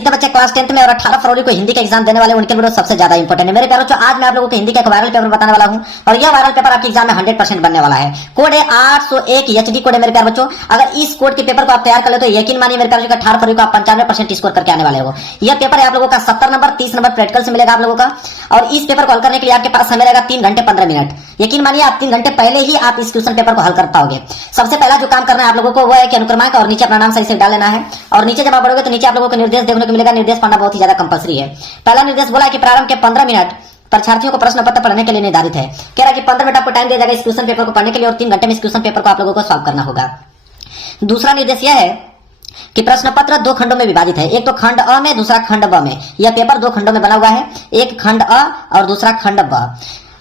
जितने बच्चे class 10th में और 18 फरवरी को हिंदी का एग्जाम देने वाले उनके लिए सबसे ज्यादा इंपॉर्टेंट है। मेरे प्यारों बच्चों, आज मैं आप लोगों को हिंदी का एक वायरल पेपर बताने वाला हूं और यह वायरल पेपर आपके एग्जाम में 100% बनने वाला है। कोड है 801 एचडी कोड है मेरे प्यारे बच्चों। अगर इस कोड के पेपर को आप तैयार कर ले तो यकीन मानिए मेरे प्यारे बच्चों, 18 फरवरी को आप 95% स्कोर करके आने वाले हो। यह पेपर है आप लोगों का 70 नंबर 30 नंबर प्रैक्टिकल से मिलेगा आप लोगों का, और इस पेपर को हल करने के लिए आपके पास समय रहेगा 3 घंटे 15 मिनट। यकीन मानिए आप 3 घंटे पहले ही आप इस क्वेश्चन पेपर को हल कर पाओगे। सबसे पहला जो काम करना है आप लोगों को वो है कि अनुक्रमांक और नीचे अपना नाम सही से डाल लेना है, और नीचे जब आप बढ़ोगे तो नीचे आप लोगों को निर्देश देखने को मिलेगा। निर्देश पढ़ना बहुत ही ज्यादा कंपलसरी है। पहला निर्देश बोला है कि प्रारंभ के 15 मिनट परीक्षार्थियों को प्रश्न पत्र पढ़ने के लिए निर्धारित है। कह रहा है कि 15 मिनट आपको टाइम दिया जाएगा इस क्वेश्चन पेपर को पढ़ने के लिए, और 3 घंटे में इस क्वेश्चन पेपर को आप लोगों को सॉल्व करना होगा। दूसरा निर्देश यह है कि प्रश्न पत्र 2 खंडों में विभाजित है, एक तो खंड अ में, दूसरा खंड ब में। यह पेपर 2 खंडों में बना हुआ है, एक खंड अ और दूसरा खंड ब।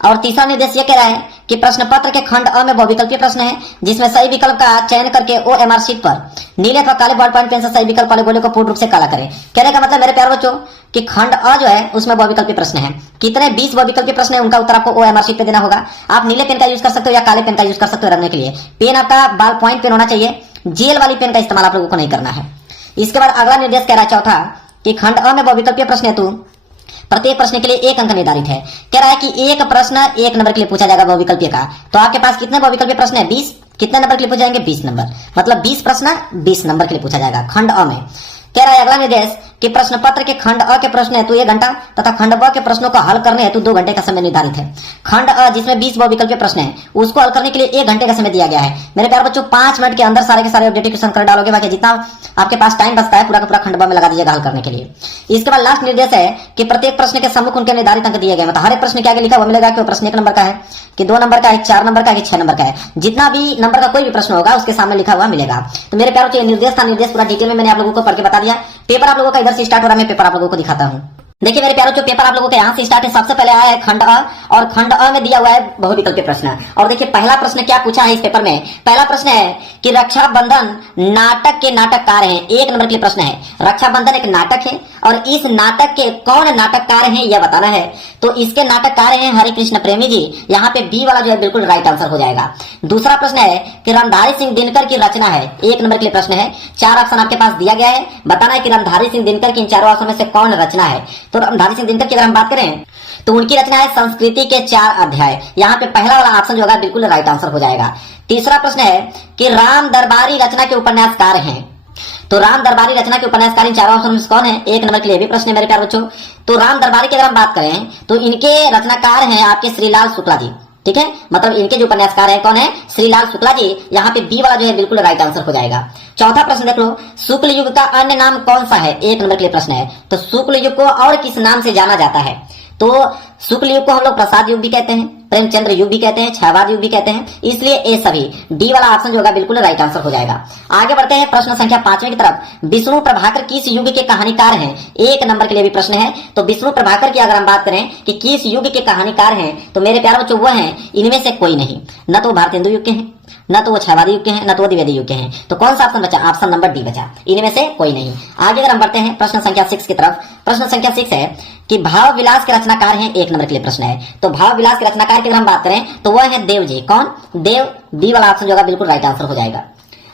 और तीसरा निर्देश यह कह रहा है कि प्रश्न पत्र के खंड अ में बहुविकल्पीय प्रश्न है, जिसमें सही विकल्प का चयन करके ओएमआर शीट पर नीले अथवा काले बॉल पॉइंट पेन से सही विकल्प वाले गोले को पूर्ण रूप से काला करें। कहने का मतलब मेरे प्यारे बच्चों कि खंड अ जो है उसमें बहुविकल्पीय प्रश्न है। कितने 20 बहुविकल्पीय प्रश्न है, उनका उत्तर आपको ओएमआर शीट पे देना होगा। आप नीले पेन का यूज कर सकते हो या काले पेन का यूज कर सकते हो रखने के लिए। पेन आपका बॉल पॉइंट पेन होना चाहिए, जेल वाली पेन का इस्तेमाल आप लोगों को नहीं करना है। इसके बाद अगला निर्देश कह रहा है चौथा कि खंड अ में बहुविकल्पीय प्रश्न हेतु प्रत्येक प्रश्न के लिए 1 अंक निर्धारित है। कह रहा है कि एक प्रश्न 1 नंबर के लिए पूछा जाएगा बहुविकल्पीय का। तो आपके पास कितने बहुविकल्पीय प्रश्न है? 20। कितने नंबर के लिए पूछे जाएंगे? 20 नंबर। मतलब 20 प्रश्न 20 नंबर के लिए पूछा जाएगा खंड अ में। कह रहा है अगला निर्देश कि प्रश्न पत्र के खंड अ के प्रश्न हेतु 1 घंटा तथा खंड ब के प्रश्नों को हल करने हेतु 2 घंटे का समय निर्धारित है। खंड अ जिसमें 20 बहुविकल्पीय प्रश्न है उसको हल करने के लिए 1 घंटे का समय दिया गया है। मेरे प्यारे बच्चों 5 मिनट के अंदर सारे के सारे ऑब्जेक्टिव क्वेश्चन कर डालोगे, बाकी जितना आपके पास टाइम बचता है पूरा का पूरा खंड ब में लगा दीजिएगा हल करने के लिए। इसके बाद लास्ट निर्देश है कि प्रत्येक प्रश्न के सम्मुख उनके निर्धारित अंक दिए गए। मतलब हर एक प्रश्न के आगे लिखा हुआ मिलेगा कि वो प्रश्न 1 नंबर का है, कि 2 नंबर का है, 4 नंबर का है, कि 6 नंबर का है। जितना भी नंबर का कोई भी प्रश्न होगा उसके सामने लिखा हुआ मिलेगा। तो मेरे प्यारों ये निर्देश था, निर्देश पूरा डिटेल में मैंने आप लोगों को पढ़ के बता दिया। पेपर आप लोगों का इधर से स्टार्ट हो रहा है, मैं पेपर आप लोगों को दिखाता हूँ। देखिए मेरे प्यारों, जो पेपर आप लोगों के यहाँ से स्टार्ट है, सबसे पहले आया है खंड अ, और खंड अ में दिया हुआ है बहुविकल्पीय प्रश्न। और देखिए पहला प्रश्न क्या पूछा है इस पेपर में। पहला प्रश्न है कि रक्षाबंधन नाटक के नाटककार हैं। 1 नंबर के लिए प्रश्न है। रक्षाबंधन एक नाटक है और इस नाटक के कौन नाटककार हैं यह बताना है। तो इसके नाटककार हैं हरि कृष्ण प्रेमी जी। यहाँ पे बी वाला जो है बिल्कुल राइट आंसर हो जाएगा। दूसरा प्रश्न है कि रामधारी सिंह दिनकर की रचना है। 1 नंबर के लिए प्रश्न है। 4 ऑप्शन आपके पास दिया गया है, बताना है कि रामधारी सिंह दिनकर की इन 4 ऑप्शन में से कौन रचना है। तो रामधारी सिंह दिनकर की अगर हम बात करें तो उनकी रचना है संस्कृति के 4 अध्याय। यहाँ पे पहला वाला ऑप्शन जो होगा बिल्कुल राइट आंसर हो जाएगा। तीसरा प्रश्न है कि राम दरबारी रचना के उपन्यासकार हैं। तो राम दरबारी रचना के उपन्यासकार इन 4 ऑप्शन में कौन है? 1 नंबर के लिए भी प्रश्न है मेरे प्यारे बच्चों। तो राम दरबारी की अगर हम बात करें तो इनके रचनाकार हैं आपके श्रीलाल शुक्ला जी। ठीक है, मतलब इनके जो उपन्यासकार है कौन है? श्रीलाल शुक्ला जी। यहाँ पे बी वाला जो है बिल्कुल राइट आंसर हो जाएगा। चौथा प्रश्न देख लो, शुक्ल युग का अन्य नाम कौन सा है? 1 नंबर के लिए प्रश्न है। तो शुक्ल युग को और किस नाम से जाना जाता है? तो शुक्ल युग को हम लोग प्रसाद युग भी कहते हैं, प्रेमचंद्र युग भी कहते हैं, छायावाद युग भी कहते हैं। इसलिए ये सभी डी वाला ऑप्शन जो होगा बिल्कुल राइट आंसर हो जाएगा। आगे बढ़ते हैं प्रश्न संख्या 5वें की तरफ। विष्णु प्रभाकर किस युग के कहानीकार हैं? 1 नंबर के लिए भी प्रश्न है। तो विष्णु प्रभाकर की अगर हम बात करें कि किस युग के कहानीकार हैं, तो मेरे प्यारे बच्चों वह हैं इनमें से कोई नहीं। न तो भारतेंदु युग के हैं, न तो वो छायावादी युग के हैं, न तो वो द्विवेदी युग के हैं। तो कौन सा ऑप्शन बचा? ऑप्शन नंबर डी बचा, इनमें से कोई नहीं। आगे अगर हम बढ़ते हैं प्रश्न संख्या 6 की तरफ। प्रश्न संख्या 6 है कि भाव विलास के रचनाकार हैं। 1 नंबर के लिए प्रश्न है। तो भाव विलास के रचनाकार की अगर हम बात करें तो वह है देव जी। कौन? देव। बी वाला ऑप्शन जो होगा बिल्कुल राइट आंसर हो जाएगा।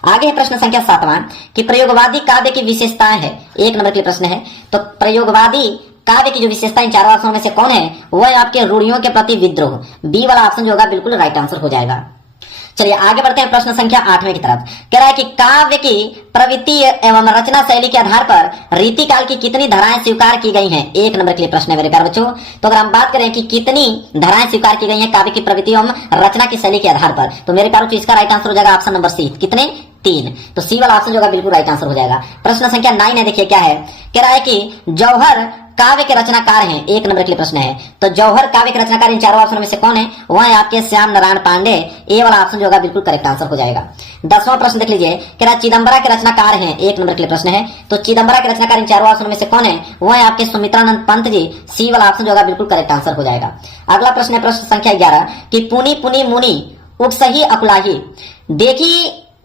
आगे है प्रश्न संख्या 7वां कि प्रयोगवादी काव्य की विशेषताएं है। 1 नंबर के लिए प्रश्न है। तो प्रयोगवादी काव्य की जो विशेषता इन 4 ऑप्शनों में से कौन है? वह है आपके रूढ़ियों के प्रति विद्रोह। बी वाला ऑप्शन जो होगा बिल्कुल राइट आंसर हो जाएगा। चलिए आगे बढ़ते हैं प्रश्न संख्या 8वें की तरफ। कह रहा है कि काव्य की प्रवृत्ति एवं रचना शैली के आधार पर रीतिकाल की कितनी धाराएं स्वीकार की गई हैं? 1 नंबर के लिए प्रश्न है मेरे प्यारे बच्चों। तो अगर हम बात करें कि कितनी धाराएं स्वीकार की गई हैं काव्य की प्रवृत्ति एवं रचना की शैली के आधार पर, तो मेरे प्यारे बच्चों इसका राइट आंसर हो जाएगा ऑप्शन नंबर सी। कितने? 3। तो सी वाला ऑप्शन जो होगा बिल्कुल राइट आंसर हो जाएगा। प्रश्न संख्या 9 है, देखिए क्या है। कह रहा है कि जौहर काव्य के रचनाकार हैं। 1 नंबर के लिए प्रश्न है। तो जौहर काव्य के रचनाकार इन 4 ऑप्शन में से कौन है? वह है आपके श्याम नारायण पांडे। ए वाला ऑप्शन जो होगा बिल्कुल करेक्ट आंसर हो जाएगा। 10वां प्रश्न देख लीजिए। कह रहा चिदंबरा के रचनाकार हैं। 1 नंबर के लिए प्रश्न है। तो चिदंबरा के रचनाकार इन 4 ऑप्शन में से कौन है? वह है आपके सुमित्रानंद पंत जी। सी वाला ऑप्शन जो होगा बिल्कुल करेक्ट आंसर हो जाएगा। अगला प्रश्न है प्रश्न संख्या 11 कि पुनी पुनी मुनि उठ सही अकुलाही देखी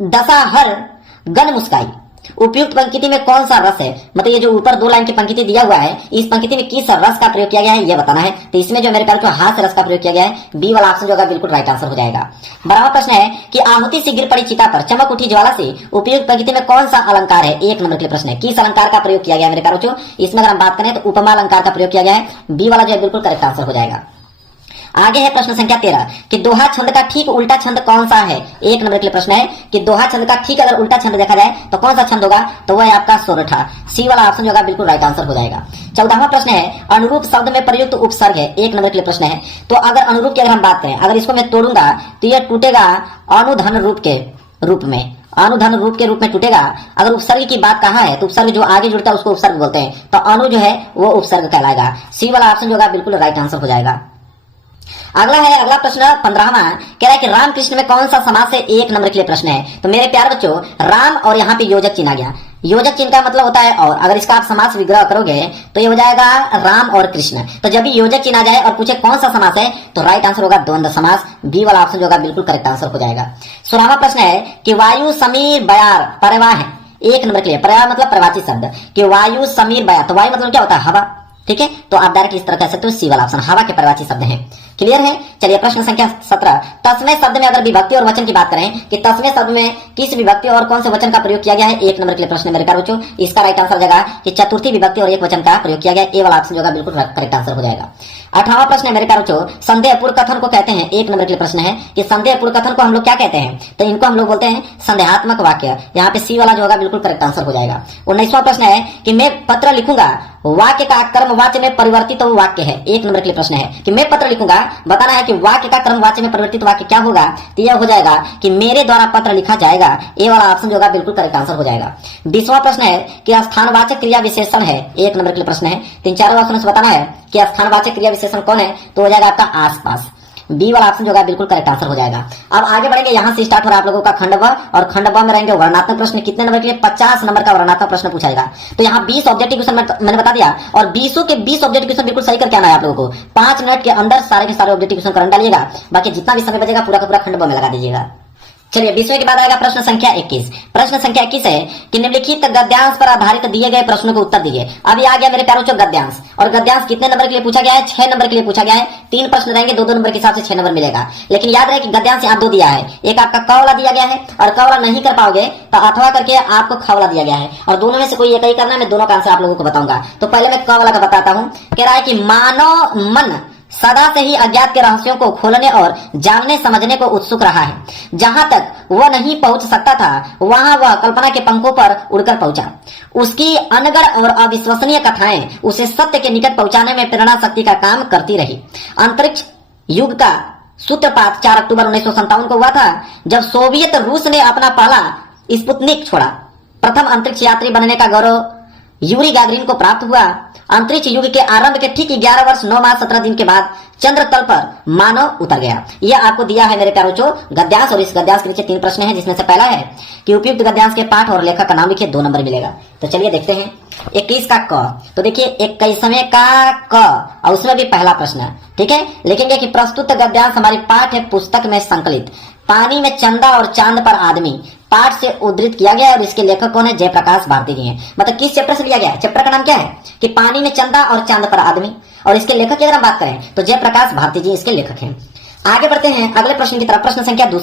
दशा हर गन मुस्काई। उपयुक्त पंक्ति में कौन सा रस है, मतलब ये जो ऊपर 2 लाइन की पंक्ति दिया हुआ है, इस पंक्ति में किस रस का प्रयोग किया गया है ये बताना है। तो इसमें जो मेरे ख्याल जो हास्य रस का प्रयोग किया गया है, बी वाला ऑप्शन जो होगा बिल्कुल राइट आंसर हो जाएगा। 12वां प्रश्न है कि आहुति से गिर पड़ी चिता पर चमक उठी ज्वाला से उपयुक्त पंक्ति में कौन सा अलंकार है, 1 नंबर के लिए प्रश्न है। किस अलंकार का प्रयोग किया गया है मेरे प्यारों? इसमें अगर हम बात करें तो उपमा अलंकार का प्रयोग किया गया है, बी वाला जो है बिल्कुल करेक्ट आंसर हो जाएगा। आगे है प्रश्न संख्या 13 कि दोहा छंद का ठीक उल्टा छंद कौन सा है, 1 नंबर के लिए प्रश्न है कि दोहा छंद का ठीक अगर उल्टा छंद देखा जाए तो कौन सा छंद होगा, तो वह है आपका सोरठा, सी वाला ऑप्शन जो होगा बिल्कुल राइट आंसर हो जाएगा। 14वां प्रश्न है अनुरूप शब्द में प्रयुक्त उपसर्ग है, 1 नंबर के लिए प्रश्न है। तो अगर अनुरूप की अगर हम बात करें, अगर इसको मैं तोड़ूंगा तो यह टूटेगा अनुधन रूप के रूप में, अनुधन रूप के रूप में टूटेगा। अगर उपसर्ग की बात कहाँ है तो उपसर्ग जो आगे जुड़ता है उसको उपसर्ग बोलते हैं, तो अनु जो है वो उपसर्ग कहलाएगा, सी वाला ऑप्शन जो होगा बिल्कुल राइट आंसर हो जाएगा। अगला प्रश्न 15वां कह रहा है कि राम कृष्ण में कौन सा समास है, 1 नंबर के लिए प्रश्न है। तो मेरे प्यारे बच्चों राम और यहाँ पे योजक चिन्ह आ गया, योजक चिन्ह का मतलब होता है और, अगर इसका आप समास विग्रह करोगे तो ये हो जाएगा राम और कृष्ण। तो जब भी योजक चिन्ह आ जाए और पूछे कौन सा समास है तो राइट आंसर होगा द्वंद्व समास, बी वाला ऑप्शन जो होगा बिल्कुल करेक्ट आंसर हो जाएगा। 16वां प्रश्न है कि वायु समीर बयार परवाह है, 1 नंबर के लिए, परवाह मतलब प्रवाची शब्द, कि वायु समीर बयार, तो वायु मतलब क्या होता है, हवा, ठीक है। तो आप डायरेक्ट इस तरह कह सकते हो, सी वाला ऑप्शन हवा के प्रवाची शब्द हैं। क्लियर है। चलिए प्रश्न संख्या 17 तस्मय शब्द में अगर विभक्ति और वचन की बात करें कि तस्मय शब्द में किस विभक्ति और कौन से वचन का प्रयोग किया गया है, 1 नंबर के लिए प्रश्न मेरे प्यारे बच्चों। इसका राइट आंसर जाएगा कि चतुर्थी विभक्ति और एक वचन का प्रयोग किया गया, ए वाला ऑप्शन जो होगा बिल्कुल करेक्ट आंसर हो जाएगा। 18वां प्रश्न है मेरे प्यारे बच्चों, संदेहपूर्ण कथन को कहते हैं, 1 नंबर के लिए प्रश्न है कि संदेहपूर्ण कथन को हम लोग क्या कहते हैं, तो इनको हम लोग बोलते हैं संदेहात्मक वाक्य, यहाँ पे सी वाला जो होगा बिल्कुल करेक्ट आंसर हो जाएगा। 19वां प्रश्न है कि मैं पत्र लिखूंगा, वाक्य का कर्म वाच्य में परिवर्तित तो वाक्य है, 1 नंबर के लिए प्रश्न है कि मैं पत्र लिखूंगा, बताना है कि वाक्य का कर्म वाच्य में परिवर्तित वाक्य क्या होगा, तो यह हो जाएगा कि मेरे द्वारा पत्र लिखा जाएगा, ए वाला ऑप्शन जो होगा बिल्कुल करेक्ट आंसर हो जाएगा। 20वां प्रश्न है कि स्थानवाचक क्रिया विशेषण है, 1 नंबर के लिए प्रश्न है, 3-4 ऑप्शन से बताना है कि स्थानवाचक क्रिया विशेषण कौन है, तो हो जाएगा आपका आसपास, बी वाला ऑप्शन जो होगा बिल्कुल करेक्ट आंसर हो जाएगा। अब आगे बढ़ेंगे, यहां से स्टार्ट हो रहा है आप लोगों का खंड व, और खंड व में रहेंगे वर्णनात्मक प्रश्न, कितने नंबर के लिए, 50 नंबर का वर्णनात्मक प्रश्न पूछाएगा। तो यहाँ 20 ऑब्जेक्टिव क्वेश्चन मैंने बता दिया, और 20 के 20 ऑब्जेक्टिव क्वेश्चन बिल्कुल सही करके आना है आप लोगों को, 5 मिनट के अंदर सारे के सारे ऑब्जेक्टिव क्वेश्चन करंट डालिएगा, बाकी जितना भी समय बचेगा पूरा का पूरा खंड व में लगा दीजिएगा। चलिए 20वें के बाद आएगा प्रश्न संख्या 21। प्रश्न संख्या 21 है कि निम्नलिखित गद्यांश पर आधारित दिए गए प्रश्नों को उत्तर दीजिए। अभी आ गया मेरे प्यारों चो गद्यांश, और गद्यांश कितने नंबर के लिए पूछा गया है, 6 नंबर के लिए पूछा गया है। 3 प्रश्न रहेंगे, 2-2 नंबर के हिसाब से 6 नंबर मिलेगा। लेकिन याद रहे कि गद्यांश यहाँ 2 दिया है, एक आपका क वाला दिया गया है, और क वाला नहीं कर पाओगे तो अथवा करके आपको ख वाला दिया गया है, और दोनों में से कोई एक ही करना है। मैं दोनों का आंसर आप लोगों को बताऊंगा। तो पहले मैं क वाला का बताता हूँ। कह रहा है कि मानव मन सदा से ही अज्ञात के रहस्यों को खोलने और जानने समझने को उत्सुक रहा है। जहां तक वह नहीं पहुंच सकता था वहां वह कल्पना के पंखों पर उड़कर पहुंचा। उसकी अनगढ़ और अविश्वसनीय कथाएं उसे सत्य के निकट पहुंचाने में प्रेरणा शक्ति का काम करती रही। अंतरिक्ष युग का सूत्रपात 4 अक्टूबर 1957 को हुआ था, जब सोवियत रूस ने अपना पहला स्पुतनिक छोड़ा। प्रथम अंतरिक्ष यात्री बनने का गौरव यूरी गागरिन को प्राप्त हुआ। अंतरिक्ष युग के आरंभ के ठीक 11 वर्ष 9 माह 17 दिन के बाद चंद्र तल पर मानव उतर गया। यह आपको दिया है मेरे प्यारों चो गद्यांश, और इस गद्यांश के नीचे 3 प्रश्न हैं, जिसमें से पहला है कि उपयुक्त गद्यांश के पाठ और लेखक का नाम लिखिए, 2 नंबर मिलेगा। तो चलिए देखते हैं 21 का क। तो देखिए 21वें का क, और उसमें भी पहला प्रश्न, ठीक है। लिखेंगे कि प्रस्तुत गद्यांश हमारी पाठ्य पुस्तक में संकलित पानी में चंदा और चांद पर आदमी पाठ से उद्धृत किया गया है, और इसके लेखक कौन है, जयप्रकाश भारती जी हैं। मतलब किस चैप्टर से लिया गया है, चैप्टर का नाम क्या है कि पानी में चंदा और चांद पर आदमी, और इसके लेखक की अगर हम बात करें तो जयप्रकाश भारती जी इसके लेखक हैं। आगे बढ़ते हैं अगले प्रश्न की तरफ। प्रश्न संख्या 2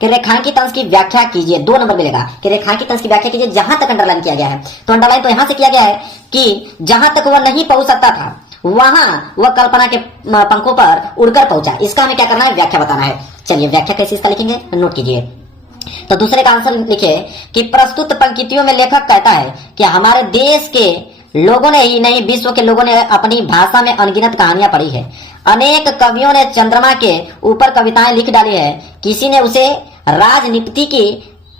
कि रेखांकित अंश की व्याख्या कीजिए, 2 नंबर मिलेगा कि रेखांकित अंश की व्याख्या कीजिए। जहां तक अंडरलाइन किया गया है, तो अंडरलाइन तो यहां से किया गया है कि जहां तक वह नहीं पहुंच सकता था वहां वह कल्पना के पंखों पर उड़कर पहुंचा। इसका हमें क्या करना है, व्याख्या बताना है। चलिए व्याख्या कैसे इसका लिखेंगे, नोट कीजिए। तो दूसरे का आंसर लिखिए कि प्रस्तुत पंक्तियों में लेखक कहता है कि हमारे देश के लोगों ने ही नहीं विश्व के लोगों ने अपनी भाषा में अनगिनत कहानियां पढ़ी है। अनेक कवियों ने चंद्रमा के ऊपर कविताएं लिख डाली है। किसी ने उसे राजनीति की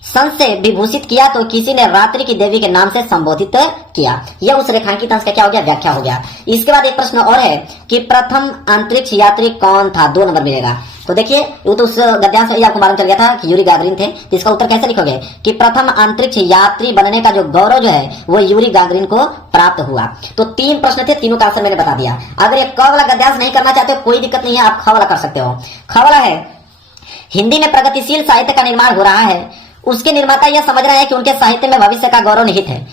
संत से विभूषित किया, तो किसी ने रात्रि की देवी के नाम से संबोधित किया। यह उस रेखांकित अंश का क्या हो गया, व्याख्या हो गया। इसके बाद एक प्रश्न और है कि प्रथम अंतरिक्ष यात्री कौन था, 2 नंबर मिलेगा। तो देखिए वो तो उस गद्यांश में आपको मालूम चल गया था कि यूरी गागरिन थे। तो इसका उत्तर कैसे लिखोगे कि प्रथम अंतरिक्ष यात्री बनने का जो गौरव जो है वो यूरी गागरिन को प्राप्त हुआ। तो 3 प्रश्न थे, तीनों का आंसर मैंने बता दिया। अगर ये क वाला गद्यांश नहीं करना चाहते हो कोई दिक्कत नहीं है, आप ख वाला कर सकते हो। ख वाला है हिंदी में प्रगतिशील साहित्य का निर्माण हो रहा है। उसके निर्माता यह समझ रहे हैं कि उनके साहित्य में भविष्य का गौरव निहित है,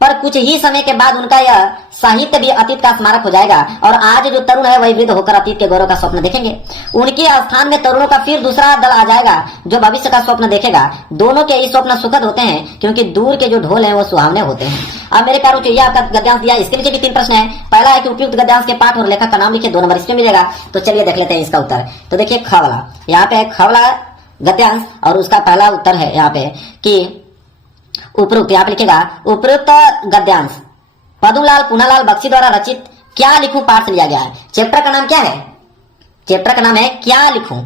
पर कुछ ही समय के बाद उनका यह साहित्य भी अतीत का स्मारक हो जाएगा और आज जो तरुण है वही वृद्ध होकर अतीत के गौरव का स्वप्न देखेंगे। उनके स्थान में तरुणों का फिर दूसरा दल आ जाएगा जो भविष्य का स्वप्न देखेगा। दोनों के ये स्वप्न सुखद होते हैं क्योंकि दूर के जो ढोल हैं वो सुहावने होते हैं। अब मेरे प्यारों ये आपका गद्यांश दिया, इसके नीचे भी 3 प्रश्न है। पहला है कि उपयुक्त गद्यांश के पाठ और लेखक का नाम लिखे, 2 नंबर इसमें मिलेगा। तो चलिए देख लेते हैं इसका उत्तर। तो देखिए ख वाला, यहाँ पे ख वाला गद्यांश और उसका पहला उत्तर है यहाँ पे कि उपयुक्त, यहाँ पे लिखेगा उपयुक्त गद्यांश पदुलाल पूनालाल बख्शी द्वारा रचित क्या लिखूं पाठ से लिया गया है। चैप्टर का नाम क्या है? चैप्टर का नाम है क्या लिखूं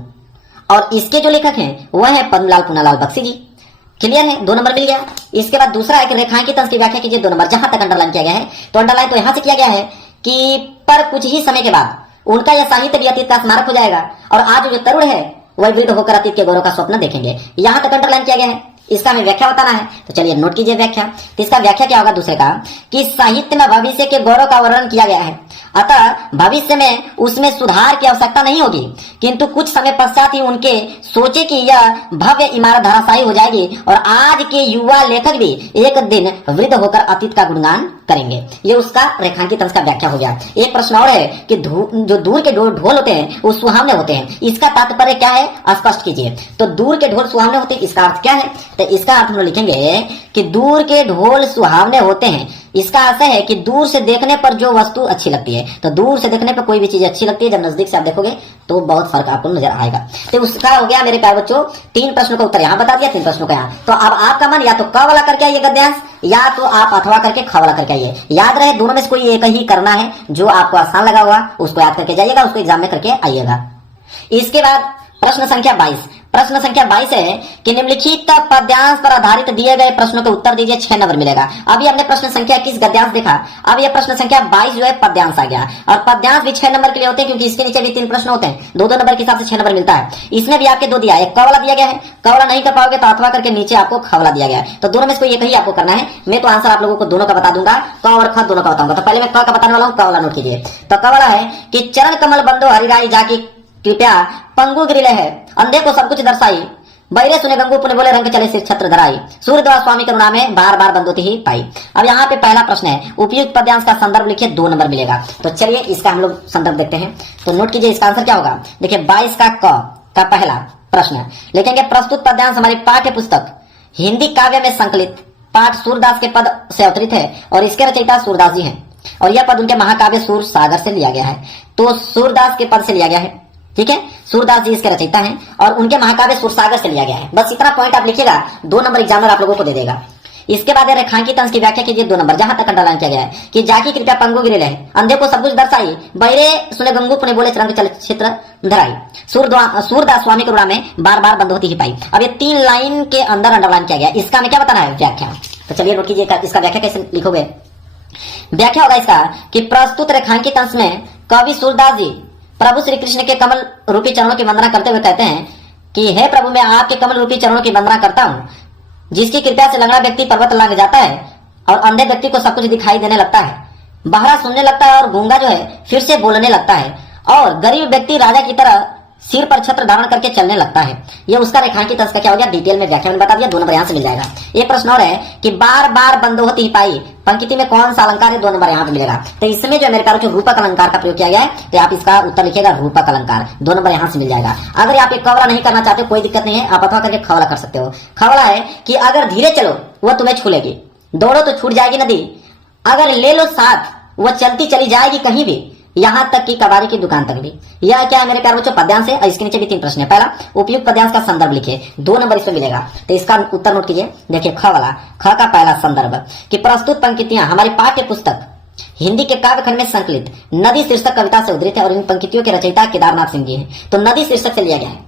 और इसके जो लेखक हैं वह है पदुलाल पूनालाल बख्शी जी। क्लियर है, 2 नंबर मिल गया। इसके बाद दूसरा है कि रेखांकित अंश की व्याख्या कीजिए, 2 नंबर। जहां तक अंडरलाइन किया गया है तो अंडरलाइन तो यहां से किया गया है कि पर कुछ ही समय के बाद उनका यह साहित्य भी अतीत का स्मारक हो जाएगा और आज जो तरुण है वही वृद्ध होकर अतीत के गौरव का स्वप्न देखेंगे। यहां तक अंडरलाइन किया गया है, इसका हमें व्याख्या बताना है। तो चलिए नोट कीजिए व्याख्या। तो इसका व्याख्या क्या होगा दूसरे का कि साहित्य में भविष्य के गौरव का वर्णन किया गया है, अतः भविष्य में उसमें सुधार की आवश्यकता नहीं होगी, किंतु कुछ समय पश्चात ही उनके सोचे कि यह भव्य इमारत धराशायी हो जाएगी और आज के युवा लेखक भी एक दिन वृद्ध होकर अतीत का गुणगान करेंगे। ये उसका रेखांकित अंश का व्याख्या हो गया। एक प्रश्न और है कि जो दूर के ढोल होते हैं वो सुहावने होते हैं, इसका तात्पर्य क्या है स्पष्ट कीजिए। तो दूर के ढोल सुहावने होते हैं, इसका अर्थ क्या है? तो इसका अर्थ हम लोग लिखेंगे कि दूर के ढोल सुहावने होते हैं। इसका अर्थ है कि दूर से देखने पर जो वस्तु अच्छी लगती है, तो दूर से देखने पर कोई भी चीज अच्छी लगती है, जब नजदीक से आप देखोगे तो बहुत फर्क आपको नजर आएगा। तो उसका हो गया मेरे प्यारे बच्चों 3 प्रश्नों का उत्तर यहाँ बता दिया, 3 प्रश्नों का यहाँ। तो अब आपका मन या तो क वाला करके आइए गद्यांश, या तो आप अथवा करके ख वाला करके आइए। याद रहे दोनों में से कोई एक ही करना है, जो आपको आसान लगा हुआ उसको याद करके जाइएगा, उसको एग्जाम में करके आइएगा। इसके बाद प्रश्न संख्या 22। प्रश्न संख्या 22 है कि निम्नलिखित पद्यांश पर आधारित दिए गए प्रश्नों के उत्तर दीजिए, 6 नंबर मिलेगा। अभी हमने प्रश्न संख्या 21 गद्यांश देखा, अब यह प्रश्न संख्या 22 जो है पद्यांश आ गया। और पद्यांश भी 6 नंबर के लिए होते हैं क्योंकि इसके नीचे भी 3 प्रश्न होते हैं, 2-2 नंबर के हिसाब से 6 नंबर मिलता है। इसमें भी आपके 2 दिया है, एक क वाला दिया गया है, क वाला नहीं कर पाओगे तो अथवा करके नीचे आपको ख वाला दिया गया है। तो दोनों में से कोई एक ही आपको करना है। मैं तो आंसर आप लोगों को दोनों का बता दूंगा, क और ख दोनों का बताऊंगा। तो पहले मैं क का बताने वाला हूँ, क वाला नोट कीजिए। तो क वाला है कि चरण कमल बंदो हरिराई जाकी कृपया पंगु गिरिले है, अंधे को सब कुछ दर्शाई, बैरे सुने गंगू पुण्य बोले रंग चले सिर छत्र धराई, सूर्य द्वारा स्वामी करुणा में बार बार बंदोती ही पाई। अब यहाँ पे पहला प्रश्न है, उपयुक्त पद्यांश का संदर्भ लिखिए, 2 नंबर मिलेगा। तो चलिए इसका हम लोग संदर्भ देखते हैं। तो नोट कीजिए इसका आंसर क्या होगा। देखिए 22 का क का पहला प्रश्न लिखेंगे, प्रस्तुत पद्यांश हमारी पाठ्य पुस्तक हिंदी काव्य में संकलित पाठ सूरदास के पद से अवतरित है और इसके रचयिता सूरदास जी हैं और यह पद उनके महाकाव्य सूर सागर से लिया गया है। तो सूरदास के पद से लिया गया है, ठीक है, सूरदास जी इसके रचयिता हैं और उनके महाकाव्य सुरसागर से लिया गया है। बस इतना पॉइंट आप लिखिएगा, 2 नंबर एग्जामिनर आप लोगों को दे देगा। इसके बाद रेखांकित अंश की व्याख्या कीजिए, 2 नंबर। जहां तक अंडरलाइन किया गया है कि जाकी कृपया पंगु गिरिले है, अंधे को सब कुछ दर्शाई, बैरे सुने गंगू पुण्य बोले रंग चले चित्र धराई, सूरदास स्वामी करुणा में बार बार बंद होती ही पाई। अब ये 3 लाइन के अंदर अंडरलाइन किया गया, इसका हमें क्या बताना है व्याख्या। तो चलिए नोट कीजिए इसका व्याख्या कैसे लिखोगे। व्याख्या होगा इसका कि प्रस्तुत रेखांकित अंश में कवि सूरदास जी प्रभु श्री कृष्ण के कमल रूपी चरणों की वंदना करते हुए कहते हैं कि हे प्रभु, मैं आपके कमल रूपी चरणों की वंदना करता हूँ, जिसकी कृपया से लंगड़ा व्यक्ति पर्वत लांघ जाता है और अंधे व्यक्ति को सब कुछ दिखाई देने लगता है, बहरा सुनने लगता है और गूंगा जो है फिर से बोलने लगता है और गरीब व्यक्ति राजा की तरह सिर पर छत्र धारण करके चलने लगता है। ये उसका रेखांकित अंश का क्या हो गया, डिटेल में व्याख्या में बता दिया, 2 नंबर यहाँ से मिल जाएगा। एक प्रश्न और है कि बार बार बंद होती ही पाई पंक्ति में कौन सा अलंकार है, 2 नंबर यहाँ पे मिलेगा। तो इसमें जो मेरे प्यारों रूपक अलंकार का प्रयोग किया गया है, तो आप इसका उत्तर लिखिएगा रूपक अलंकार, 2 नंबर यहाँ से मिल जाएगा। अगर आप एक कवला नहीं करना चाहते कोई दिक्कत नहीं है, आप अथवा करके खवला कर सकते हो। खवला है कि अगर धीरे चलो वह तुम्हें छू लेगी, दौड़ो तो छूट जाएगी नदी, अगर ले लो साथ वह चलती चली जाएगी कहीं भी, यहां तक कि कबाड़ी की दुकान तक भी। यह क्या है मेरे प्यारे बच्चों, पद्यांश है और इसके नीचे भी 3 प्रश्न है। पहला उपयुक्त पद्यांश का संदर्भ लिखिए, 2 नंबर इसमें मिलेगा। तो इसका उत्तर नोट कीजिए। देखिए ख वाला, ख का पहला संदर्भ कि प्रस्तुत पंक्तियां हमारी पाठ्य पुस्तक हिंदी के काव्य खंड में संकलित नदी शीर्षक कविता से उद्धृत है और इन पंक्तियों के रचयिता केदारनाथ सिंह जी हैं। तो नदी शीर्षक से लिया गया है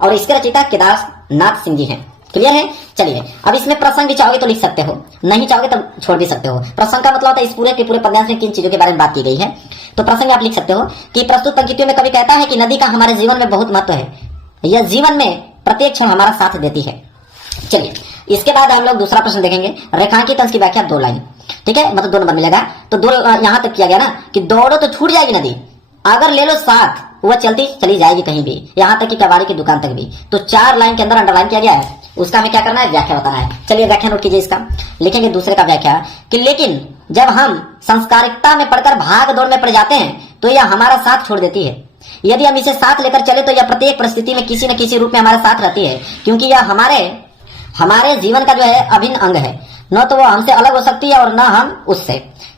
और इसके रचयिता केदारनाथ सिंह जी हैं। क्लियर है। चलिए अब इसमें प्रसंग भी चाहोगे तो लिख सकते हो, नहीं चाहोगे तो छोड़ भी सकते हो। प्रसंग का मतलब होता है इस पूरे के पूरे पद्यांश में किन चीजों के बारे में बात की गई है। तो प्रसंग आप लिख सकते हो कि प्रस्तुत पंक्तियों में कवि कहता है कि नदी का हमारे जीवन में बहुत महत्व है, यह जीवन में प्रत्येक क्षण हमारा साथ देती है। चलिए इसके बाद हम लोग दूसरा प्रश्न देखेंगे, रेखांकित अंश की व्याख्या 2 लाइन, ठीक है, मतलब 2 नंबर मिलेगा। तो 2 यहां तक किया गया ना कि दौड़ो तो छूट जाएगी नदी, अगर ले लो साथ वह चलती चली जाएगी कहीं भी, यहां तक कि कबाड़ी की दुकान तक भी। तो 4 लाइन के अंदर अंडरलाइन किया गया है उसका हमें क्या करना है, व्याख्या बताना है। चलिए व्याख्या नोट कीजिए इसका, लिखेंगे दूसरे का व्याख्या कि लेकिन जब हम संस्कारिकता में पढ़कर भाग दौड़ में पड़ जाते हैं तो यह हमारा साथ छोड़ देती है। यदि हम इसे साथ लेकर चले तो यह प्रत्येक परिस्थिति में किसी न किसी रूप में हमारे साथ रहती है, क्योंकि यह हमारे जीवन का जो है अभिन्न अंग है। न तो वो हमसे अलग हो सकती है और न हम उससे।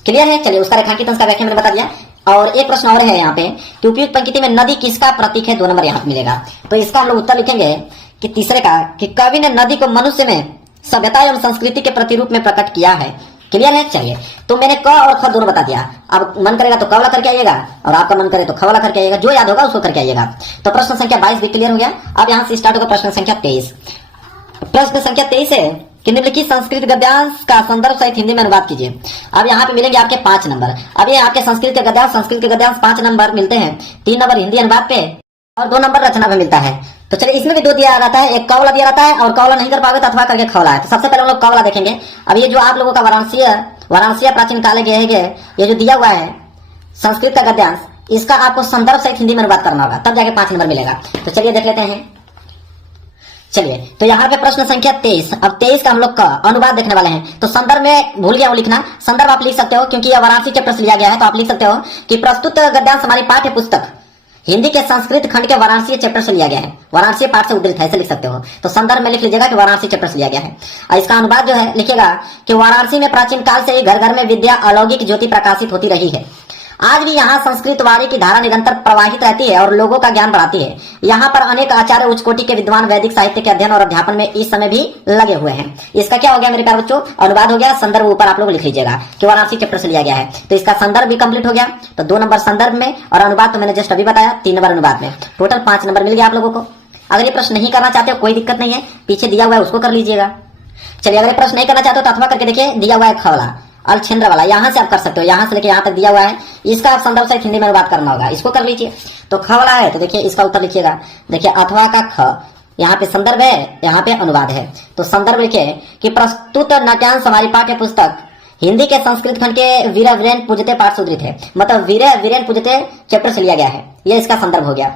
क्लियर है। चलिए उसका रेखांकित, उसका व्याख्या मैंने बता दिया। और एक प्रश्न और है यहाँ पे कि उपयुक्त पंक्ति में नदी किसका प्रतीक है, 2 नंबर यहाँ पे मिलेगा। तो इसका हम लोग उत्तर लिखेंगे कि तीसरे का, कि कवि ने नदी को मनुष्य में सभ्यता एवं संस्कृति के प्रतिरूप में प्रकट किया है। क्लियर है। चलिए तो मैंने क और ख दोनों बता दिया। अब मन करेगा तो क वाला करके आइएगा और आपका मन करे तो ख वाला करके आइएगा, जो याद होगा उसको करके आइएगा। तो प्रश्न संख्या 22 भी क्लियर हो गया। अब यहाँ से स्टार्ट होगा प्रश्न संख्या 23। प्रश्न संख्या 23 है कि निम्नलिखित संस्कृत गद्यांश का संदर्भ सहित हिंदी में अनुवाद कीजिए। अब यहाँ पे मिलेंगे आपके 5 नंबर। अब ये आपके संस्कृत के गद्यांश 5 नंबर मिलते हैं, 3 नंबर हिंदी अनुवाद पे और 2 नंबर रचना पे मिलता है। तो चलिए इसमें भी 2 दिया रहता है, एक कवला दिया रहता है और कवला नहीं कर पाओगे तो अथवा करके खवला है। तो सबसे पहले हम लोग कवला देखेंगे। अब ये जो आप लोगों का वाराणसी प्राचीन काल के ये जो दिया हुआ है संस्कृत का गद्यांश, इसका आपको संदर्भ सहित हिंदी में अनुवाद करना होगा, तब जाके 5 नंबर मिलेगा। तो चलिए देख लेते हैं। चलिए तो यहाँ पे प्रश्न संख्या 23। अब 23 का हम लोग का अनुवाद देखने वाले हैं। तो संदर्भ में भूल गया हूँ लिखना, संदर्भ आप लिख सकते हो क्योंकि यह वाराणसी चैप्टर से लिया गया है। तो आप लिख सकते हो कि प्रस्तुत गद्यांश हमारी पाठ्य पुस्तक हिंदी के संस्कृत खंड के वाराणसी चैप्टर से लिया गया है, वाराणसी पाठ से उद्धृत है, ऐसे लिख सकते हो। तो संदर्भ में लिख लीजिएगा कि वाराणसी चैप्टर से लिया गया है। और इसका अनुवाद जो है लिखेगा कि वाराणसी में प्राचीन काल से ही घर घर में विद्या अलौकिक ज्योति प्रकाशित होती रही है। आज भी यहाँ संस्कृत वाणी की धारा निरंतर प्रवाहित रहती है और लोगों का ज्ञान बढ़ाती है। यहाँ पर अनेक आचार्य उच्च कोटि के विद्वान वैदिक साहित्य के अध्ययन और अध्यापन में इस समय भी लगे हुए हैं। इसका क्या हो गया मेरे प्यारे बच्चों, अनुवाद हो गया। संदर्भ ऊपर आप लोग लिख लीजिएगा कि वाराणसी चैप्टर से लिया गया है। तो इसका संदर्भ भी कंप्लीट हो गया। तो 2 नंबर संदर्भ में और अनुवाद तो मैंने जस्ट अभी बताया, 3 नंबर अनुवाद में, टोटल 5 नंबर मिल गया आप लोगों को। अगर ये प्रश्न नहीं करना चाहते हो कोई दिक्कत नहीं है, पीछे दिया हुआ है उसको कर लीजिएगा। चलिए अगर ये प्रश्न नहीं करना चाहते हो तो अथवा करके देखिए, दिया हुआ है खवला अलछेंद्र वाला, यहाँ से आप कर सकते हो, यहाँ से लेके यहाँ तक दिया हुआ है। इसका आप संदर्भ से हिंदी में अनुवाद करना होगा, इसको कर लीजिए। तो ख वाला है तो देखिए इसका उत्तर लिखिएगा। देखिए अथवा का ख, यहाँ पे संदर्भ है, यहाँ पे अनुवाद है। तो संदर्भ लिखिए कि प्रस्तुत नाट्यांश हमारी पाठ्य पुस्तक हिंदी के संस्कृत खंड के वीर वीरेन पूजते पाठ से उद्धृत है, मतलब वीर वीरेन पूजते चैप्टर से लिया गया है। यह इसका संदर्भ हो गया।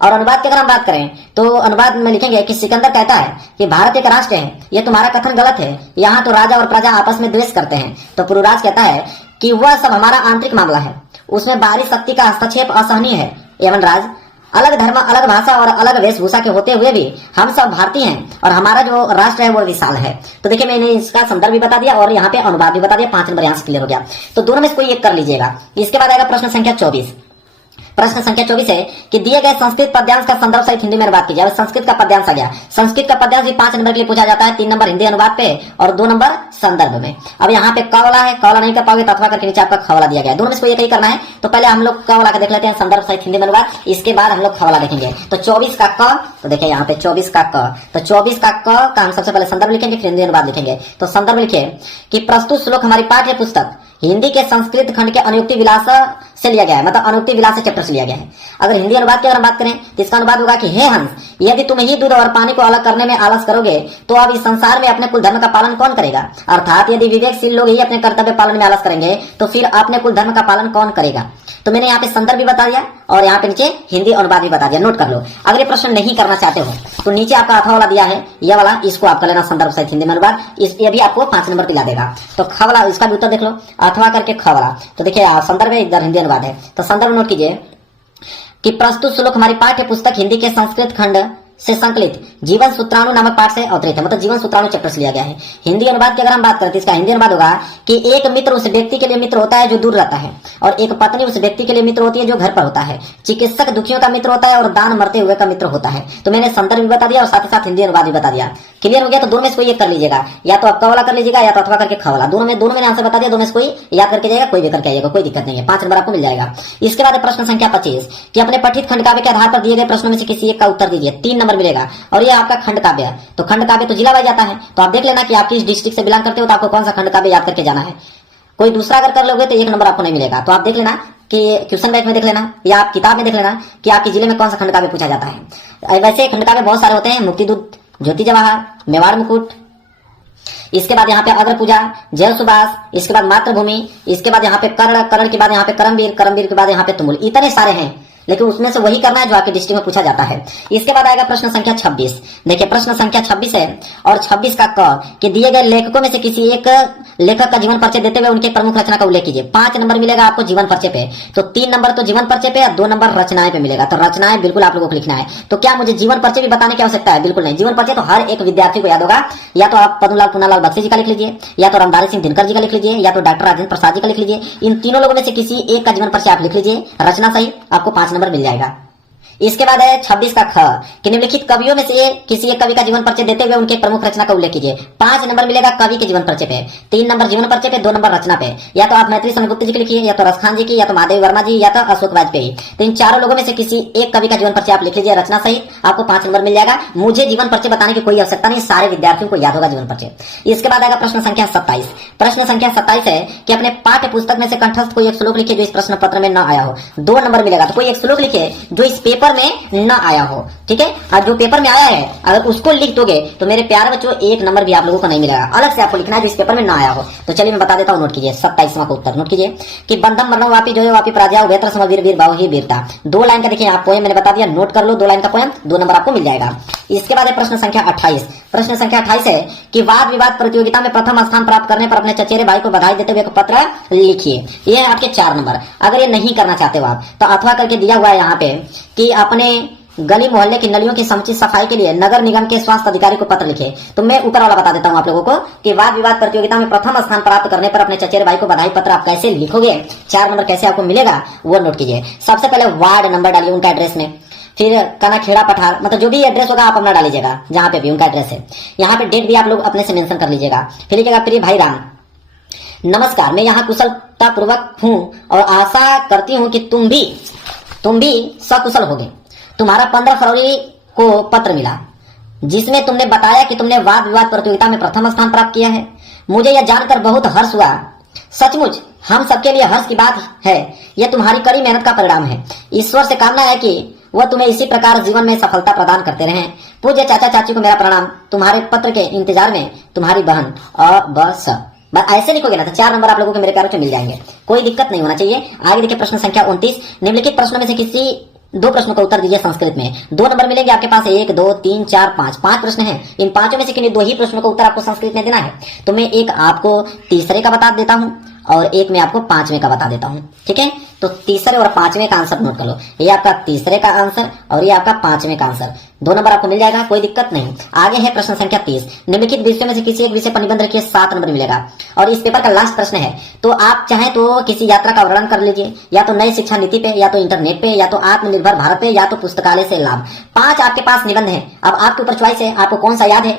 और अनुवाद की अगर हम बात करें तो अनुवाद में लिखेंगे कि सिकंदर कहता है कि भारत एक राष्ट्र है, यह तुम्हारा कथन गलत है। यहाँ तो राजा और प्रजा आपस में द्वेष करते हैं। तो पुरुराज कहता है कि वह सब हमारा आंतरिक मामला है, उसमें बाहरी शक्ति का हस्तक्षेप असहनीय है। एवं राज, अलग धर्म, अलग भाषा और अलग वेशभूषा के होते हुए भी हम सब भारतीय हैं और हमारा जो राष्ट्र है वो विशाल है। तो देखिए मैंने इसका संदर्भ भी बता दिया और यहाँ पे अनुवाद भी बता दिया। 5 नंबर यहाँ से क्लियर हो गया। तो दोनों में से कोई एक कर लीजिएगा। इसके बाद आएगा प्रश्न संख्या 24। प्रश्न संख्या 24 है कि दिए गए संस्कृत पद्यांश का संदर्भ सहित हिंदी में अनुवाद कीजिए। अब संस्कृत का पद्यांश आ गया। संस्कृत का पद्यांश भी 5 नंबर के लिए पूछा जाता है, 3 नंबर हिंदी अनुवाद पे और 2 नंबर संदर्भ में। अब यहाँ पे कवला है, कवला नहीं कर पाओगे तो अथवा करके नीचे आपका खवला दिया गया है। दोनों में से कोई एक ही करना है। तो पहले हम लोग कवला का देख लेते हैं, संदर्भ सहित हिंदी में अनुवाद, इसके बाद हम लोग खवला देखेंगे। तो 24 का क, तो देखिए यहाँ पे 24 का क, तो 24 का क का हम सबसे पहले संदर्भ लिखेंगे, फिर हिंदी अनुवाद लिखेंगे। तो संदर्भ लिखिए कि प्रस्तुत श्लोक हमारी पाठ्य पुस्तक हिंदी के संस्कृत खंड के अनुक्ति विलास से लिया गया है, मतलब अनुक्ति विलास चैप्टर से लिया गया है। अगर हिंदी अनुवाद की अगर हम बात करें तो इसका अनुवाद होगा कि हे हंस, यदि तुम ही दूध और पानी को अलग करने में आलस करोगे तो अब इस संसार में अपने कुल धर्म का पालन कौन करेगा। अर्थात यदि विवेकशील लोग ही अपने कर्तव्य पालन में आलस करेंगे तो फिर अपने कुल धर्म का पालन कौन करेगा। तो मैंने यहाँ पे संदर्भ भी बता दिया और यहाँ पे नीचे हिंदी अनुवाद भी बता दिया, नोट कर लो। अगर ये प्रश्न नहीं करना चाहते हो तो नीचे आपका अथवा वाला दिया है, ये वाला, इसको आप कर लेना संदर्भ सहित हिंदी में अनुवाद, ये भी आपको 5 नंबर दिला देगा। तो ख वाला, इसका भी उत्तर देख लो, अथवा करके ख वाला। तो देखिए संदर्भ है, इधर हिंदी अनुवाद है। तो संदर्भ नोट कीजिए कि प्रस्तुत श्लोक हमारी पाठ्य पुस्तक हिंदी के संस्कृत खंड से संकलित जीवन सूत्राणु नामक पाठ से अवतरित है, मतलब जीवन सूत्राणु चैप्टर से लिया गया है। हिंदी अनुवाद की अगर हम बात करें तो इसका हिंदी अनुवाद होगा कि एक मित्र उस व्यक्ति के लिए मित्र होता है जो दूर रहता है और एक पत्नी उस व्यक्ति के लिए मित्र होती है जो घर पर होता है। चिकित्सक दुखियों का मित्र होता है और दान मरते हुए का मित्र होता है। तो मैंने संदर्भ भी बता दिया और साथ ही साथ हिंदी अनुवाद भी बता दिया। क्लियर हो गया। तो दोनों में से कोई एक कर लीजिएगा, या तो आप कवला कर लीजिएगा या तो अथवा करके खवला। दोनों मैंने आंसर बता दिया, दोनों में से कोई याद करके जाएगा, कोई भी करके आइएगा, कोई दिक्कत नहीं है। 5 नंबर आपको मिल जाएगा। इसके बाद प्रश्न संख्या 25 कि अपने पठित खंड काव्य के आधार पर दिए गए प्रश्नों में से किसी एक का उत्तर दीजिए। 3 नंबर मिलेगा और ये आपका खंड काव्य है। तो खंड काव्य तो जिला वाइज जाता है, तो आप देख लेना कि आप किस डिस्ट्रिक्ट से बिलोंग करते हो तो आपको कौन सा खंड काव्य याद करके जाना है। कोई दूसरा अगर कर लोगे तो 1 नंबर आपको नहीं मिलेगा। तो आप देख लेना कि क्वेश्चन बैंक में देख लेना या आप किताब में देख लेना कि आपके जिले में कौन सा खंड काव्य पूछा जाता है। वैसे खंड काव्य बहुत सारे होते हैं, मुक्तिदूत, ज्योति जवाहर, मेवाड़ मुकुट, इसके बाद यहाँ पे अग्र पूजा, जय सुभाष, इसके बाद मातृभूमि, इसके बाद यहाँ पे कर्ण के बाद यहाँ पे करमवीर के बाद यहाँ पे तुमुल, इतने सारे हैं। लेकिन उसमें से वही करना है जो आपके डिस्ट्रिक्ट में पूछा जाता है। इसके बाद आएगा प्रश्न संख्या 26। देखिए प्रश्न संख्या 26 है और 26 का क कि दिए गए लेखकों में से किसी एक लेखक का जीवन परिचय देते हुए उनके प्रमुख रचना का उल्लेख कीजिए। 5 नंबर मिलेगा आपको जीवन परिचय पे, तो 3 नंबर तो जीवन परिचय पे और 2 नंबर रचनाएं पे मिलेगा। तो रचनाएं बिल्कुल आप लोगों को लिखना है। तो क्या मुझे जीवन परिचय भी बताने की आवश्यकता है? बिल्कुल नहीं। जीवन परिचय तो हर एक विद्यार्थी को याद होगा। या तो आप पद्मलाल पूनालाल बख्शी जी का लिख लीजिए, या तो रामधारी सिंह दिनकर जी का लिख लीजिए, या तो डॉक्टर राजेंद्र प्रसाद जी का लिख लीजिए। इन तीनों लोगों में से किसी एक का जीवन परिचय आप लिख लीजिए रचना सहित, आपको 5 नंबर मिल जाएगा। इसके बाद है 26 का ख कि निम्नलिखित कवियों में से किसी एक कवि का जीवन परिचय देते हुए उनके प्रमुख रचना का उल्लेख कीजिए। 5 नंबर मिलेगा कवि के जीवन परिचय पे, 3 नंबर जीवन परिचय पे, 2 नंबर रचना पे। या तो आप मैत्री समीगुप्त जी की लिखिए, या तो रसखान जी की, या तो महादेव वर्मा जी, या तो अशोक वाजपेयी। तो इन चारों लोगों में से किसी एक कवि का जीवन परिचय आप लिख लीजिए रचना सहित, आपको 5 नंबर मिल जाएगा। मुझे जीवन परिचय बताने की कोई आवश्यकता नहीं, सारे विद्यार्थियों को याद होगा जीवन परिचय। इसके बाद आएगा प्रश्न संख्या 27। प्रश्न संख्या 27 है कि अपने पाठ्य पुस्तक में से कंठस्थ कोई एक श्लोक लिखिए जो इस प्रश्न पत्र में न आया हो। 2 नंबर मिलेगा। तो कोई एक श्लोक लिखिए जो इस पेपर में न आया हो, ठीक है। और जो पेपर में आया है अगर उसको लिख दोगे तो मेरे प्यारे बच्चों 1 नंबर भी आप लोगों को नहीं मिलेगा। अलग से आपको लिखना है जो इस पेपर में ना आया हो। तो चलिए मैं बता देता हूँ, नोट कीजिए 27वां का उत्तर नोट कीजिए कि बंधम मरणो वापी जो वापी पराजय बेहतर समवीर वीर भाव ही वीरता। 2 लाइन का देखिए आप पोएम मैंने बता दिया, नोट कर लो 2 लाइन का पोएम, 2 नंबर आपको मिल जाएगा। इसके बाद है प्रश्न संख्या 28। प्रश्न संख्या 28 है कि वाद विवाद प्रतियोगिता में प्रथम स्थान प्राप्त करने पर अपने चचेरे भाई को बधाई देते हुए एक पत्र लिखिए। ये है आपके 4 नंबर। अगर ये नहीं करना चाहते हो आप तो अथवा करके दिया हुआ है यहाँ पे कि अपने गली मोहल्ले की नलियों की समुचित सफाई के लिए नगर निगम के स्वास्थ्य अधिकारी को पत्र लिखे। तो मैं ऊपर वाला बता देता हूं आप लोगों को कि वाद विवाद प्रतियोगिता में प्रथम स्थान प्राप्त करने पर अपने चचेरे भाई को बधाई पत्र आप कैसे लिखोगे, 4 नंबर कैसे आपको मिलेगा वो नोट कीजिए। सबसे पहले वार्ड नंबर डालिए उनका एड्रेस में, फिर कनाखेड़ा पठार, मतलब जो भी एड्रेस होगा आप अपना डालीजिएगा जहां पे भी उनका एड्रेस है। यहाँ पे डेट भी आप लोग अपने से मेंशन कर लीजिएगा। फिर लिखिएगा प्रिय भाई राम, नमस्कार, मैं यहाँ कुशलता पूर्वक हूँ और आशा करती हूँ कि तुम भी सकुशल होगे। तुम्हारा 15 फरवरी को पत्र मिला जिसमें तुमने बताया कि तुमने वाद विवाद प्रतियोगिता में प्रथम स्थान प्राप्त किया है। मुझे यह जानकर बहुत हर्ष हुआ। सचमुच हम सबके लिए हर्ष की बात है। यह तुम्हारी कड़ी मेहनत का परिणाम है। ईश्वर से कामना है कि वह तुम्हें इसी प्रकार जीवन में सफलता प्रदान करते रहें। पूज्य चाचा चाची को मेरा प्रणाम। तुम्हारे पत्र के इंतजार में तुम्हारी बहन बस ऐसे लिखोगे ना तो 4 नंबर आप लोगों के मेरे प्यारों से मिल जाएंगे, कोई दिक्कत नहीं होना चाहिए। आगे देखिए प्रश्न संख्या 29। निम्नलिखित प्रश्नों में से किसी 2 प्रश्नों का उत्तर दीजिए संस्कृत में। 2 नंबर मिलेंगे आपके पास, 1 2 3 4 5 प्रश्न हैं। इन 5 में से किन्हीं 2 ही प्रश्नों का उत्तर आपको संस्कृत में देना है। तो मैं एक आपको तीसरे का बता देता हूं और एक मैं आपको 5वें का बता देता हूं, ठीक है। तो तीसरे और 5वें का आंसर नोट कर लो। ये आपका तीसरे का आंसर और ये आपका 5वें का आंसर, 2 नंबर आपको मिल जाएगा, कोई दिक्कत नहीं। आगे है प्रश्न संख्या 30। निम्नलिखित विषयों में से किसी एक विषय पर निबंध रखिए, 7 नंबर मिलेगा। और इस पेपर का लास्ट प्रश्न है। तो आप चाहें तो किसी यात्रा का वर्णन कर लीजिए, या तो नई शिक्षा नीति पे, या तो इंटरनेट पे, या तो आत्मनिर्भर भारत पे, या तो पुस्तकालय से लाभ। 5 आपके पास निबंध है। अब आपके ऊपर चॉइस है, आपको कौन सा याद है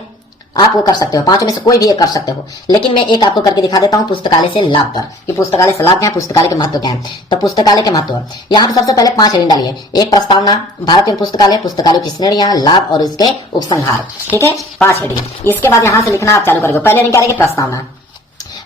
आप वो कर सकते हो। 5 में से कोई भी एक कर सकते हो, लेकिन मैं एक आपको करके दिखा देता हूं पुस्तकालय से लाभ पर कि पुस्तकालय से लाभ क्या है, पुस्तकालय के महत्व क्या है। तो पुस्तकालय के महत्व यहाँ पर सबसे पहले 5 हेडिंग डालिए। एक प्रस्तावना, भारतीय पुस्तकालय, पुस्तकालय की श्रेणियां, लाभ और इसके उपसंहार, ठीक है, 5 हेडिंग। इसके बाद यहां से लिखना आप चालू करोगे। पहले हेडिंग क्या रहेगी, प्रस्तावना।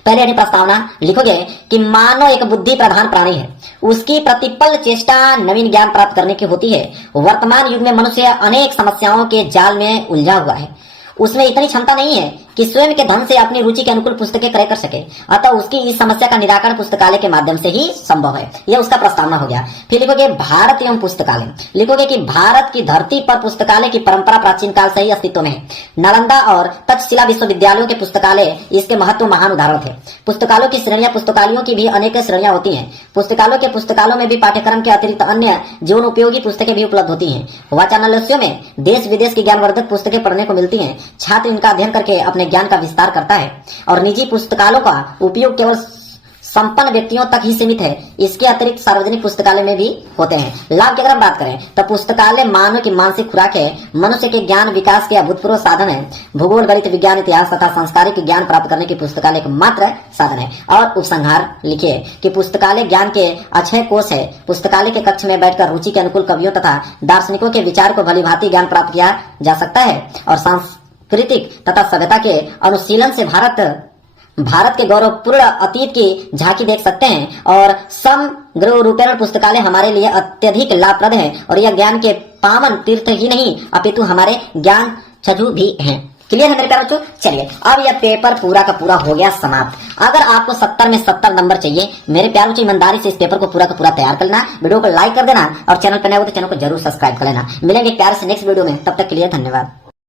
पहले हेडिंग प्रस्तावना लिखोगे कि मानव एक बुद्धि प्रधान प्राणी है। उसकी प्रतिपल चेष्टा नवीन ज्ञान प्राप्त करने की होती है। वर्तमान युग में मनुष्य अनेक समस्याओं के जाल में उलझा हुआ है। उसमें इतनी क्षमता नहीं है कि स्वयं के धन से अपनी रुचि के अनुकूल पुस्तकें क्रय कर सके, अतः उसकी इस समस्या का निराकरण पुस्तकालय के माध्यम से ही संभव है। यह उसका प्रस्तावना हो गया। फिर लिखोगे भारत एवं पुस्तकालय। लिखोगे कि भारत की धरती पर पुस्तकालय की परंपरा प्राचीन काल से ही अस्तित्व में है। नालंदा और तक्षशिला विश्वविद्यालयों के पुस्तकालय इसके महत्व महान उदाहरण थे। पुस्तकालयों की श्रेणियां, पुस्तकालयों की भी अनेक श्रेणियां होती हैं। पुस्तकालयों में भी पाठ्यक्रम के अतिरिक्त अन्य जीवन उपयोगी पुस्तकें भी उपलब्ध होती हैं। वाचनालयों में देश विदेश की ज्ञानवर्धक पुस्तकें पढ़ने को मिलती हैं। छात्र इनका अध्ययन करके अपने ज्ञान का विस्तार करता है। और निजी पुस्तकालयों का उपयोग केवल संपन्न व्यक्तियों तक ही सीमित है। इसके अतिरिक्त सार्वजनिक पुस्तकालय में भी होते हैं। लाभ की अगर हम बात करें तो पुस्तकालय मानव की मानसिक खुराक है, मनुष्य के ज्ञान विकास के अभूतपूर्व साधन है। भूगोल, गणित, विज्ञान, इतिहास तथा सांस्कृतिक ज्ञान प्राप्त करने की पुस्तकालय एक मात्र साधन है। और उपसंहार लिखिए कि पुस्तकालय ज्ञान के अक्षय कोष है। पुस्तकालय के कक्ष में बैठकर रुचि के अनुकूल कवियों तथा दार्शनिकों के विचार को भलीभांति ज्ञान प्राप्त किया जा सकता है। और सांस्कृतिक तथा सभ्यता के अनुशीलन से भारत के गौरवपूर्ण अतीत की झांकी देख सकते हैं। और समग्र रूपेण पुस्तकालय हमारे लिए अत्यधिक लाभप्रद है और यह ज्ञान के पावन तीर्थ ही नहीं अपितु हमारे ज्ञान चक्षु भी हैं। क्लियर है मेरे प्यारे बच्चों। चलिए अब यह पेपर पूरा का पूरा हो गया समाप्त। अगर आपको 70 में 70 नंबर चाहिए मेरे प्यारे बच्चों, ईमानदारी से इस पेपर को पूरा का पूरा तैयार कर लेना, वीडियो को लाइक कर देना और चैनल पर नए हो तो चैनल को जरूर सब्सक्राइब कर लेना। मिलेंगे प्यार से नेक्स्ट वीडियो में, तब तक के लिए धन्यवाद।